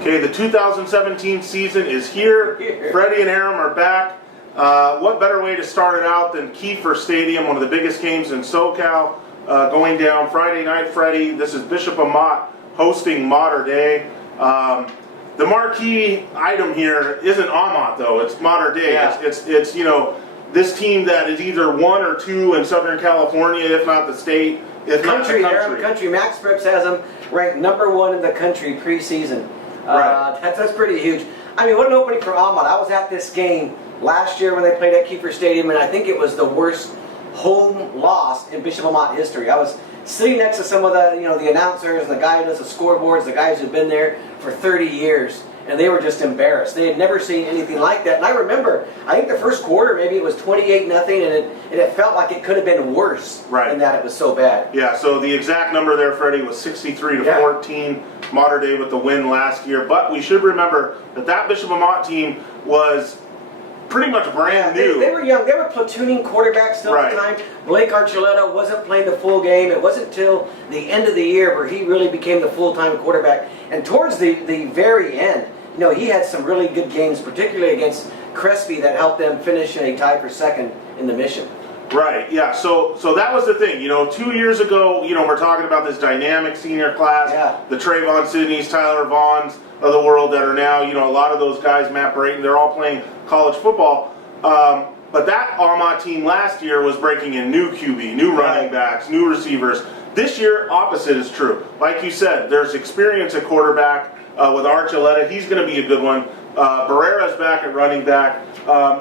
Okay, the 2017 season is here. Freddie and Aram are back. What better way to start it out than Kiefer Stadium, one of the biggest games in SoCal, going down Friday night. Freddie, this is Bishop Amat hosting Mater Dei. The marquee item here isn't Amat though; it's Mater Dei. Yeah. It's you know, this team that is either 1 or 2 in Southern California, if not the state, if not the country. Country. Max Spreps has them ranked #1 in the country preseason. Right. That's pretty huge. I mean, what an opening for Amat. I was at this game last year when they played at Kiefer Stadium, and I think it was the worst home loss in Bishop Amat history. I was sitting next to some of the, the announcers and the guy who does the scoreboards, the guys who've been there for 30 years, and they were just embarrassed. They had never seen anything like that. And I remember, I think the first quarter, maybe it was 28-0, and it felt like it could have been worse than that. It was so bad. Yeah, so the exact number there, Freddie, was 63-14. Mater Dei with the win last year. But we should remember that Bishop Amat team was pretty much brand new. They were young. They were platooning quarterbacks still at the time. Blake Archuleta wasn't playing the full game. It wasn't until the end of the year where he really became the full-time quarterback. And towards the very end, he had some really good games, particularly against Crespi, that helped them finish in a tie for second in the Mission. Right, yeah, so that was the thing. 2 years ago, we're talking about this dynamic senior class, the Trayvon Sidneys, Tyler Vaughns of the world that are now, a lot of those guys, Matt Brayton, they're all playing college football. But that Amat team last year was breaking in new QB, new running backs, new receivers. This year, opposite is true. Like you said, there's experience at quarterback with Archuleta. He's going to be a good one. Barrera's back at running back.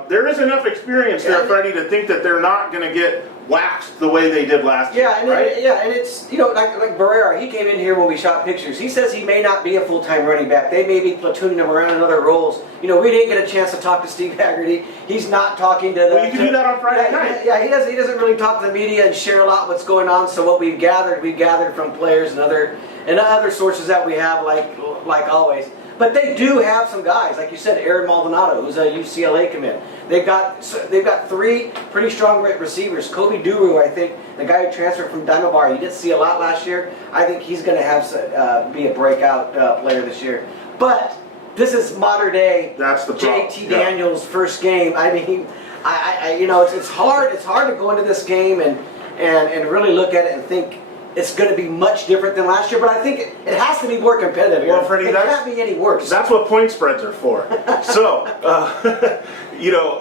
There is enough experience there, Freddie, to think that they're not going to get waxed the way they did last year. And it's like Barrera. He came in here when we shot pictures. He says he may not be a full-time running back. They may be platooning him around in other roles. We didn't get a chance to talk to Steve Haggerty. He's not talking to the. Well, you can do that on Friday night. He doesn't really talk to the media and share a lot what's going on. So what we've gathered from players and other sources that we have, like always. But they do have some guys, like you said, Aaron Maldonado, who's a UCLA commit. They've got 3 pretty strong receivers. Kobe Duru, I think, the guy who transferred from Diamond Bar, you didn't see a lot last year. I think he's going to have be a breakout player this year. But this is Mater Dei. That's the JT Daniels' first game. I mean, it's hard. It's hard to go into this game and really look at it and think it's going to be much different than last year, but I think it has to be more competitive. Well, Freddie, it can't be any worse. That's what point spreads are for. So,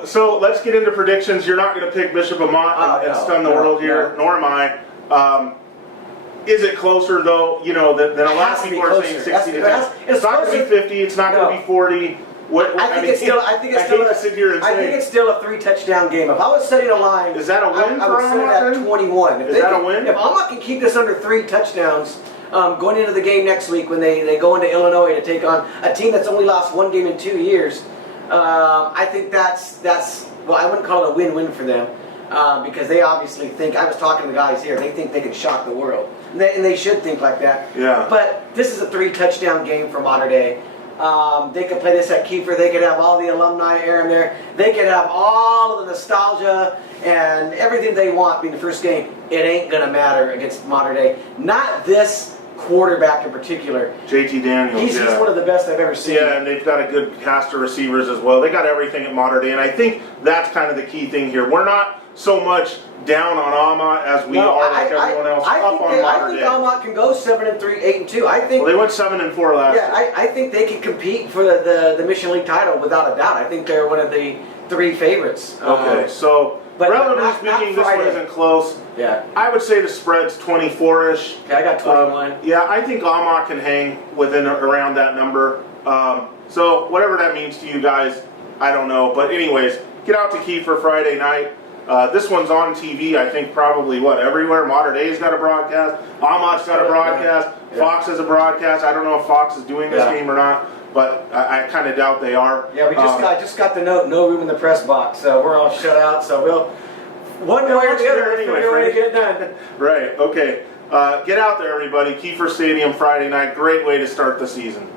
so let's get into predictions. You're not going to pick Bishop Amat and stun the world here, nor am I. Is it closer though? Than a lot of people are saying 60 to 10. It's not going to be 50. It's not going to be 40. I think it's still a 3-touchdown game. If I was setting a line, is that a win I would set it at 21. Is that a win? If Amat can keep this under 3 touchdowns going into the game next week when they go into Illinois to take on a team that's only lost 1 game in 2 years, I think that's well, I wouldn't call it a win-win for them because they obviously think. I was talking to the guys here. They think they can shock the world, and they should think like that. Yeah. But this is a 3-touchdown game for Mater Dei. They could play this at Kiefer. They could have all the alumni Aram there. They could have all of the nostalgia and everything they want being the first game. It ain't going to matter against Mater Dei. Not this quarterback in particular. JT Daniels. He's one of the best I've ever seen. Yeah, and they've got a good cast of receivers as well. They got everything at Mater Dei, and I think that's kind of the key thing here. We're not so much down on Amat as we are like everyone else up on Mater Dei. I think Amat can go 7-3, 8-2. I think. Well, they went 7-4 last year. Yeah, I think they can compete for the Mission League title without a doubt. I think they're one of the 3 favorites. Okay, so relatively speaking, this one isn't close. Yeah. I would say the spread's 24-ish. Okay, I got 21. Yeah, I think Amat can hang around that number. So whatever that means to you guys, I don't know. But anyways, get out to Kiefer Friday night. This one's on TV, I think probably, everywhere. Mater Dei's got a broadcast. Amat's got a broadcast. Yeah. Fox has a broadcast. I don't know if Fox is doing this game or not, but I kind of doubt they are. Yeah, I just got the note, no room in the press box, so we're all shut out, so we'll, one way or the other, anyway, to get it done. Right, okay. Get out there, everybody. Kiefer Stadium Friday night. Great way to start the season.